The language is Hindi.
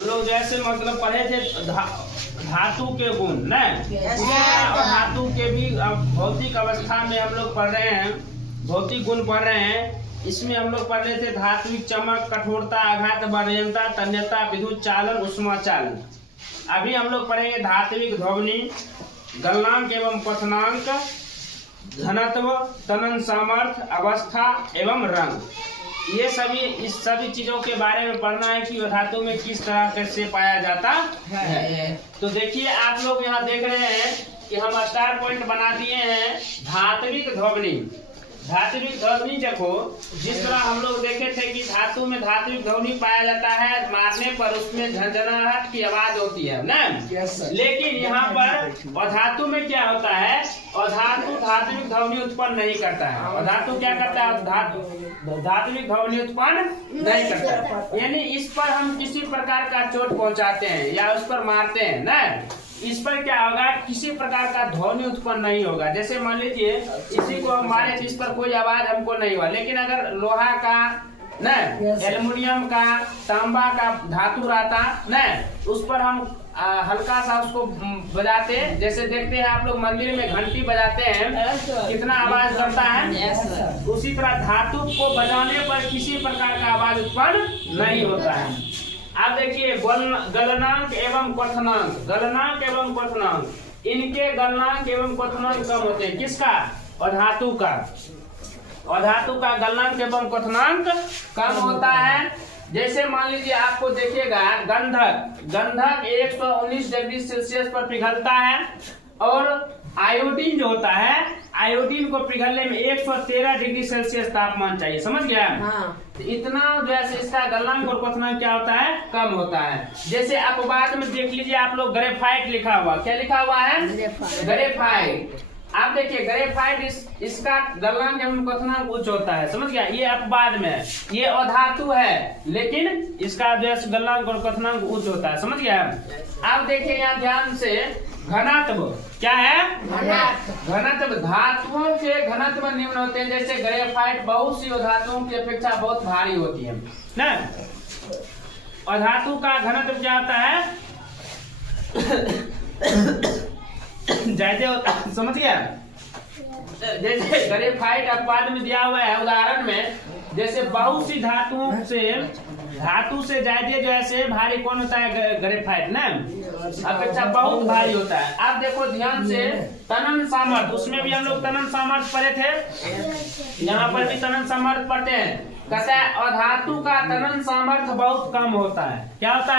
लोग जैसे मतलब पढ़े थे धातु के गुण न और धातु के भी भौतिक अवस्था में हम लोग पढ़ रहे हैं, भौतिक गुण पढ़ रहे हैं। इसमें हम लोग पढ़ रहे थे धात्विक चमक, कठोरता, आघात, बलयंता, तन्यता, विद्युत चालन, उष्मा चालन। अभी हम लोग पढ़ेंगे धात्विक ध्वनि, गलनांक एवं क्वथनांक, घनत्व, तनन सामर्थ्य, अवस्था एवं रंग। ये इस सभी चीजों के बारे में पढ़ना है कि धातु में किस तरह से पाया जाता है। तो देखिए आप लोग यहाँ देख रहे हैं कि हम स्टार पॉइंट बना दिए हैं धात्विक ध्वनि। धात्विक ध्वनि देखो, जिस तरह हम लोग देखे थे कि धातु में धात्विक ध्वनि पाया जाता है, मारने पर उसमें झंझनाहट की आवाज होती है ना। लेकिन यहाँ पर अधातु में क्या होता है, अधातु धात्विक ध्वनि उत्पन्न नहीं करता है। अधातु क्या करता है, धात्विक ध्वनि उत्पन्न नहीं करता है। यानी इस पर हम किसी प्रकार का चोट पहुंचाते हैं या उस पर मारते हैं ना, इस पर क्या होगा, किसी प्रकार का ध्वनि उत्पन्न नहीं होगा। जैसे मान लीजिए इसी को हम मारे तो इस पर कोई आवाज हमको नहीं हुआ। लेकिन अगर लोहा का न, एल्युमिनियम का, तांबा का धातु रहता न, उस पर हम हल्का सा उसको बजाते, जैसे देखते हैं आप लोग मंदिर में घंटी बजाते हैं कितना आवाज करता है, उसी तरह धातु को बजाने पर किसी प्रकार का आवाज उत्पन्न नहीं होता है। आप देखिए गलनांक एवं क्वथनांक, गलनांक एवं क्वथनांक, इनके गलनांक एवं क्वथनांक कम होते हैं। किसका, अधातु का। अधातु का गलनांक एवं क्वथनांक कम होता है। जैसे मान लीजिए आपको देखिएगा गंधक 119 डिग्री सेल्सियस पर पिघलता है, और आयोडीन जो होता है, आयोडीन को पिघलने में 113 डिग्री सेल्सियस तापमान चाहिए। समझ गया? तो इतना जो है इसका गलनांक और क्वथनांक क्या होता है, कम होता है। जैसे आप बाद में देख लीजिए, आप लोग ग्रेफाइट लिखा हुआ, क्या लिखा हुआ है, ग्रेफाइट। आप देखिए ग्रेफाइट इसका गलनांक एवं क्वथनांक उच्च होता है। समझ गया? ये अपवाद में, ये अधातु है लेकिन इसका जो है गलनांक और क्वथनांक उच्च होता है। समझ गया? आप देखिए यहाँ ध्यान से, घनत्व क्या है, घनत्व, धातुओं के घनत्व निम्न होते हैं। जैसे ग्रेफाइट बहुत सी धातुओं की अपेक्षा बहुत भारी होती है ना। अधातु का घनत्व क्या होता है, ज्यादा होता है। समझ गया? जैसे ग्रेफाइट अपवाद में दिया हुआ है उदाहरण में, जैसे बहुत सी धातु से ज्यादा जो है भारी कौन होता है, ग्रेफाइट ना, अपेक्षा बहुत भारी होता है। आप देखो ध्यान से, तनन सामर्थ्य, उसमें भी हम लोग तनन सामर्थ्य पढ़े थे, यहाँ पर भी तनन सामर्थ्य पढ़ते हैं। कहता है अधातु का तनन सामर्थ्य बहुत कम होता है। क्या होता है?